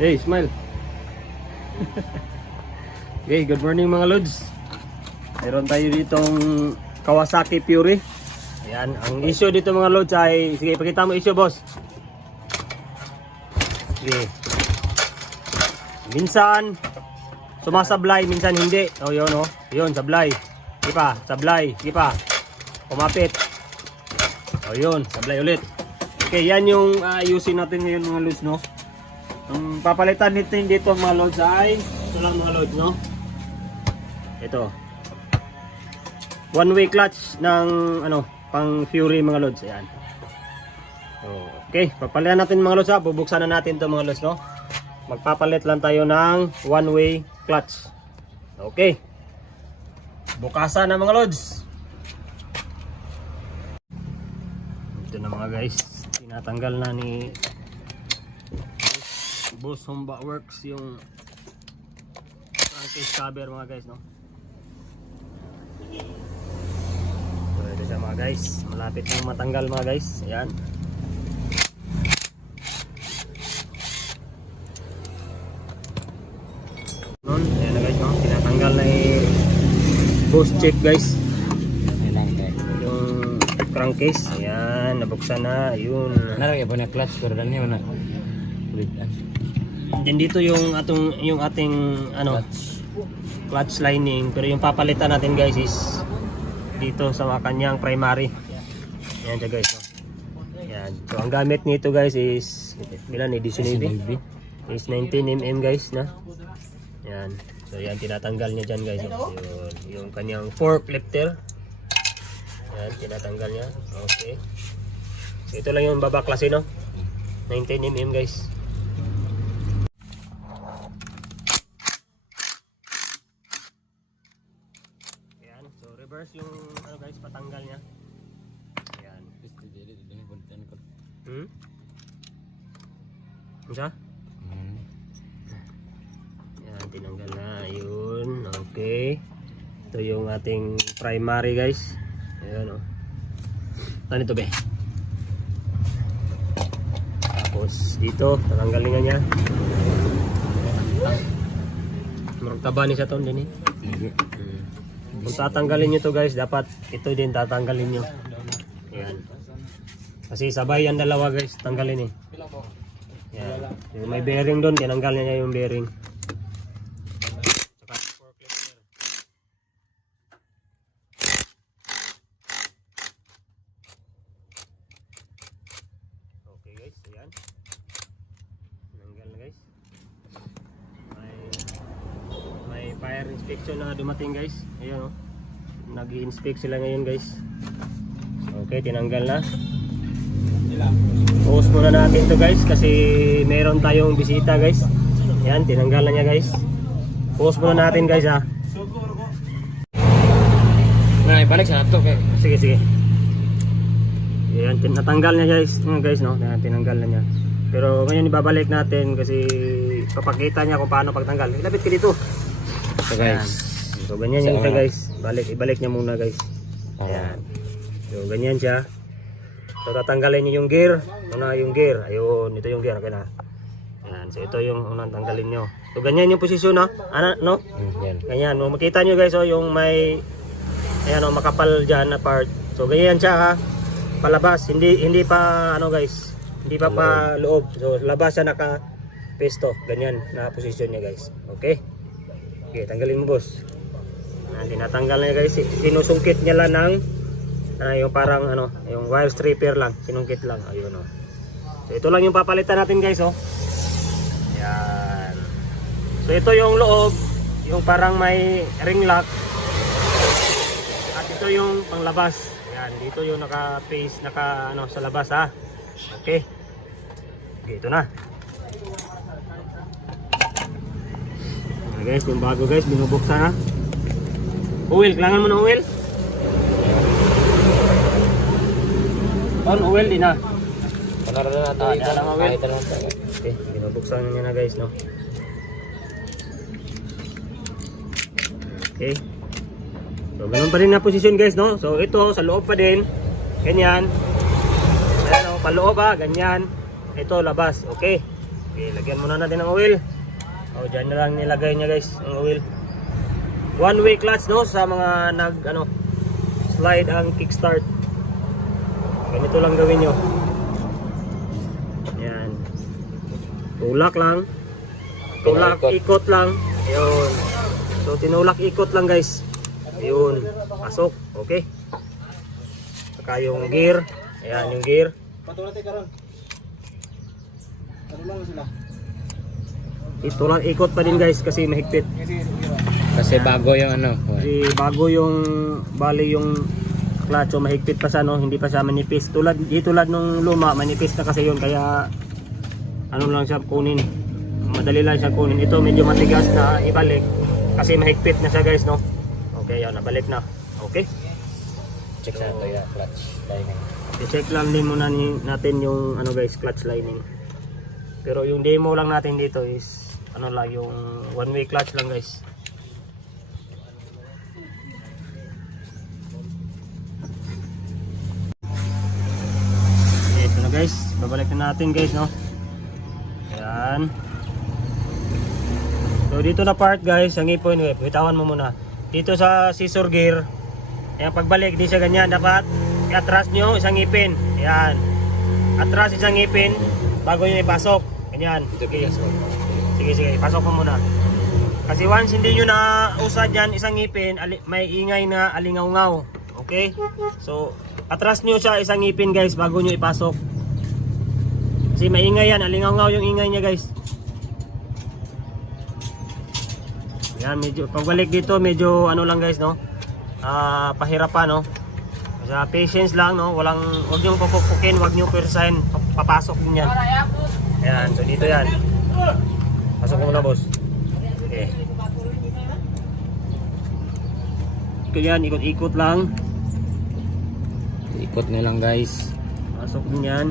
Hey, smile. okay, good morning mga lods. Meron tayo ditong Kawasaki Fury. Ayan, ang issue dito mga lods ay, sige, pakita mo issue boss. Sige. Minsan, sumasablay, minsan hindi. O, yun, o. Yun, sablay. Sige pa, sablay. Sige pa. Kumapit. O, yun, sablay ulit. Okay, yan yung ayusin natin ngayon mga lods, no? Ang papalitan nito dito mga lods ay ito lang mga lods no. Ito. One way clutch ng ano, pang Fury mga lods. Ayan. Okay, papalitan natin mga lods ha. Bubuksan na natin 'to mga lods no. Magpapalit lang tayo ng one way clutch. Okay. Bukasan na mga lods. Ito na mga guys. Tinatanggal na ni Boss Humba Works yung crankcase cover mga guys no? Ito siya mga guys. Malapit na matanggal mga guys. Ayan. Nun ayan na guys no? Tinatanggal na yung boss check guys. Yung crankcase. Ayan nabuksan na. Yun Narang po na clutch pero dali mo na. Then dito yung atong yung ating ano clutch lining pero yung papalitan natin guys is dito sa kanyang primary. Yan siya guys. No? Yan. So ang gamit nito guys is ilan eh 19 is 19 mm guys na. Yan. So yan tinatanggal niya diyan guys. no? Yun, yung kanyang fork lifter. Yan tinatanggal niya. Okay. So ito lang yung baba klase no. 19 mm guys. Ayan, reverse yung ano guys, patanggal niya. Ayan. Hmm? Ano siya? Ayan, tinanggal na. Ayun, okay. Ito yung ating primary guys. Ayan o. Oh. Ano ito be? Tapos dito, tatanggalin nga niya. Marang taba ni sa ton din eh. Hmm. Kung tatanggalin nyo to guys, dapat ito din tatanggalin nyo. Ayan. Kasi sabay yan dalawa guys, tanggalin eh. Yung may bearing doon, tinanggal niya yung bearing. Tsaka fork lifter. Okay guys, ayan. Tinanggal na guys. May may na dumating guys. Ayun oh. Nag inspect sila ngayon guys. Okay tinanggal na. Post muna natin to guys kasi meron tayong bisita guys. Yan tinanggal na niya guys. Post muna natin guys ha Nah, balik sa ato kay. sige sige. Yan tin- natanggal niya guys. Yan, guys no? Yan, tinanggal na niya. Pero ngayon ibabalik natin kasi papakita niya kung paano pagtanggal. Ilapit ka dito So So ganyan yung siya guys. Balik, ibalik niya muna guys. Ayan. So ganyan siya. So tatanggalin niyo yung gear. Una yung gear. Ayun, ito yung gear. Okay na. Ayan. So ito yung unang tanggalin niyo. So ganyan yung posisyon no. Ano, no? Yan. Ganyan. No, makita niyo guys oh, yung may ayan oh, makapal diyan na part. So ganyan siya ha. Palabas, hindi hindi pa ano guys. Hindi pa pa loob. So labas siya naka pesto. Ganyan na posisyon niya guys. Okay? Okay, tanggalin mo boss. Ah, tinatanggal na niya guys. Sinusungkit niya lang ng ah, yung parang ano, yung wire stripper lang. Sinungkit lang. Ayun oh. So ito lang yung papalitan natin guys oh. Yan. So ito yung loob, yung parang may ring lock. At ito yung panglabas. Yan, dito yung naka-face, naka ano sa labas ha. Okay. Okay, ito na. Okay guys, yung bago guys, binubuksan ha. Oil, kailangan mo ng oil? On oil din ha. Wala na natin Ah, ano tayo. Okay, binubuksan niya na guys, no? Okay. So, ganun pa rin na posisyon guys, no? So, ito, sa loob pa din. Ganyan. Ayan, oh, paloob ha, ganyan. Ito, labas. Okay. Okay, lagyan muna natin ng oil. O, dyan na lang nilagay niya guys, ang oil. One way clutch no sa mga nag ano slide ang kickstart. Ganito lang gawin nyo. Yan. Tulak lang. Tulak, Ikot. ikot lang. Ayun. So tinulak ikot lang guys. Ayun. Pasok. Okay. Saka yung gear. Ayan yung gear. Ito lang ikot pa din guys kasi mahigpit. Kasi bago yung ano. Kasi bago yung bali yung clutch o mahigpit pa siya no, hindi pa siya manipis. Tulad di tulad nung luma, manipis na kasi yun kaya ano lang siya kunin. Madali lang siya kunin. Ito medyo matigas na ibalik kasi mahigpit na siya guys no. Okay, yan nabalik na. Okay. Check sa ito yung clutch. Lining. I-check lang din muna natin yung ano guys, clutch lining. Pero yung demo lang natin dito is ano lang yung one way clutch lang guys. Okay, ito na guys, babalik na natin guys no. Ayan. So dito na part guys, ang ipon, eh, bitawan mo muna. Dito sa scissor gear, Ayan, pagbalik, di siya ganyan. Dapat atras nyo isang ngipin. Ayan. Atras isang ngipin bago nyo ipasok. Ganyan. Sige, sige, sige. Pasok mo muna. Kasi once hindi nyo na usad yan isang ngipin, may ingay na alingaw-ngaw. Okay? So, atras nyo siya isang ngipin guys bago nyo ipasok. Kasi maingay yan, alingaw-ngaw yung ingay niya guys. Yan, medyo, pagbalik dito, medyo ano lang guys, no? ah pahirapan no sa patience lang no walang wag niyo pupukin wag niyo persahin Pa- papasok din yan yan so dito yan pasok mo na boss. Okay. Ikot yan. Ikot ikot lang. Ikot na lang guys. pasok din yan.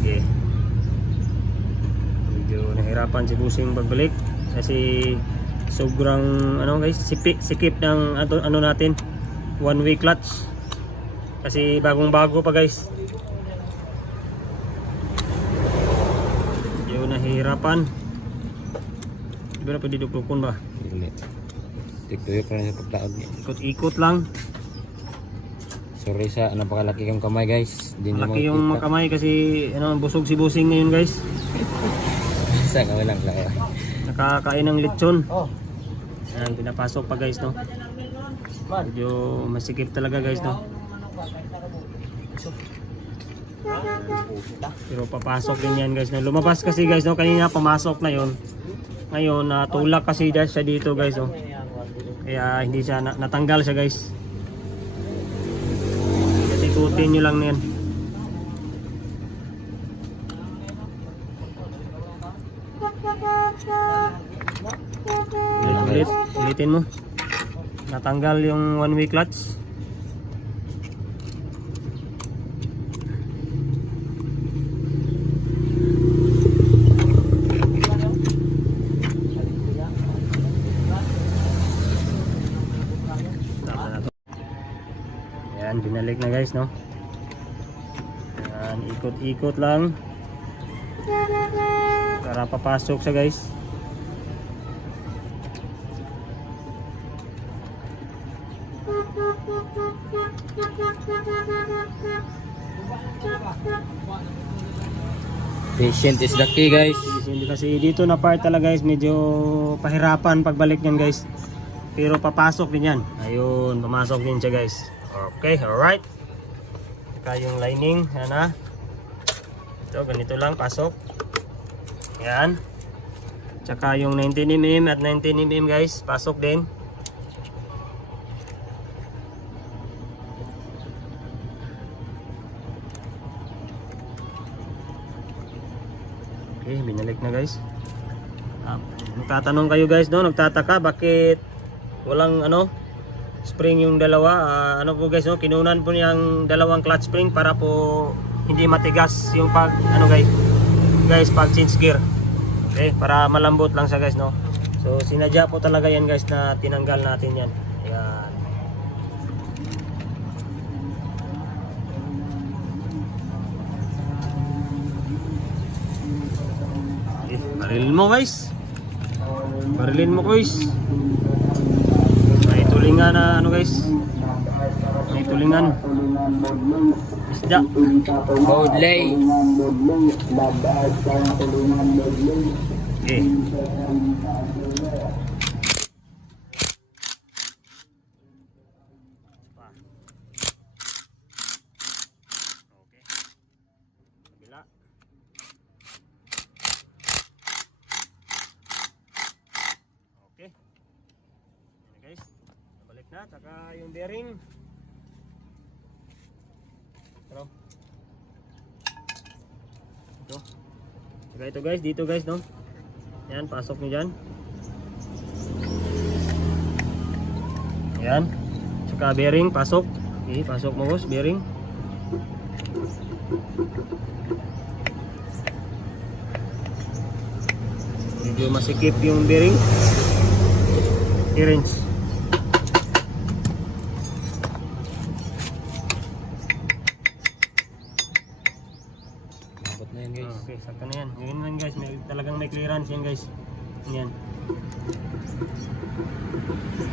Okay. Medyo nahirapan si Busing pagbalik kasi sobrang ano guys, sipik, sikip ng ano, ano natin one way clutch. Kasi bagong bago pa guys. Medyo nahihirapan. Di ba na pwede duklukon ba. Tiktuyo pa rin sa pagtaog niya. ikot-ikot lang. Sorry sa napakalaki kang kamay guys. Di malaki yung makamay kasi ano, busog si Busing ngayon guys. Sa kamay lang lang. nakakain ng lechon Ayan, pinapasok pa guys no? Medyo masikip talaga guys no? Pero papasok din yan guys no? Lumabas kasi guys no? Kanina pumasok na yon ngayon natulak kasi siya dito guys no kaya hindi siya na- natanggal siya guys. Kasi ikutin nyo lang na yan ulit, ulit ulitin mo natanggal yung one way clutch. Ayan, binalik na guys, no? Ayan, ikot-ikot lang. Para papasok sa guys. Patient is the key guys. Hindi kasi dito na part talaga guys, medyo pahirapan pagbalik niyan guys. Pero papasok din yan. Ayun, pumasok din siya guys. Okay, alright. Saka yung lining, yan ha. Ito, ganito lang, pasok. Yan. Tsaka yung 19mm at 19mm guys, pasok din. Okay, binalik na guys. Ah, nagtatanong kayo guys no, nagtataka bakit walang ano spring yung dalawa. Ah, ano po guys no, kinunan po niyang dalawang clutch spring para po hindi matigas yung pag ano guys. Guys, pag change gear. Okay, para malambot lang siya guys no. So sinadya po talaga yan guys na tinanggal natin yan. Barilin mo guys. Barilin mo guys. May tulingan na ano guys. May tulingan. Isda. Bodley. Okay. Guys. Balik na. Saka yung bearing. Pero. Ito. Saka ito guys. Dito guys no. Yan. Pasok nyo dyan. Yan. Saka bearing. Pasok. Okay. Pasok mo boss. Bearing. Medyo masikip yung bearing. Clearance.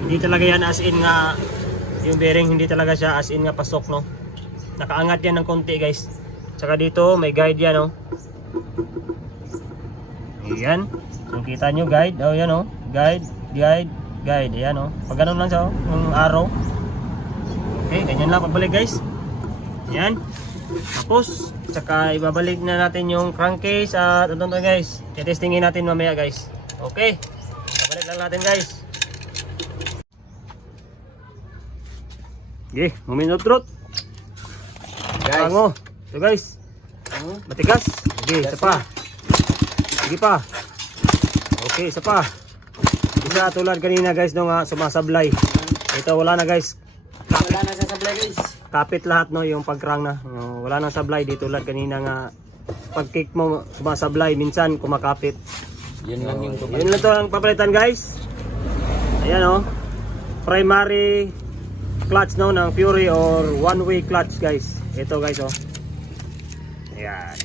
Hindi talaga yan as in nga yung bearing hindi talaga siya as in nga pasok no. Nakaangat yan ng konti guys. Tsaka dito may guide yan no. Ayan. Kung kita nyo guide, oh yan oh. Guide, guide, guide. Ayan oh. Pag ganun lang siya oh, yung arrow. Okay, ganyan lang pagbalik guys. Yan. Tapos, tsaka ibabalik na natin yung crankcase at ano guys. Testingin natin mamaya guys. Okay. Babalik lang natin guys. Okay, of truth. Guys. Pango. So guys, matigas. Okay, isa pa. Sige pa. Okay, isa pa. Isa tulad kanina guys nung nga sumasablay. Ito wala na guys. Wala na sa sablay guys. kapit lahat no yung pagkrang na No, wala nang sablay dito tulad kanina nga pag kick mo sumasablay minsan kumakapit Yun lang yung yun lang to ang papalitan guys ayan oh primary clutch no ng Fury or one way clutch guys. Ito guys oh. Ayan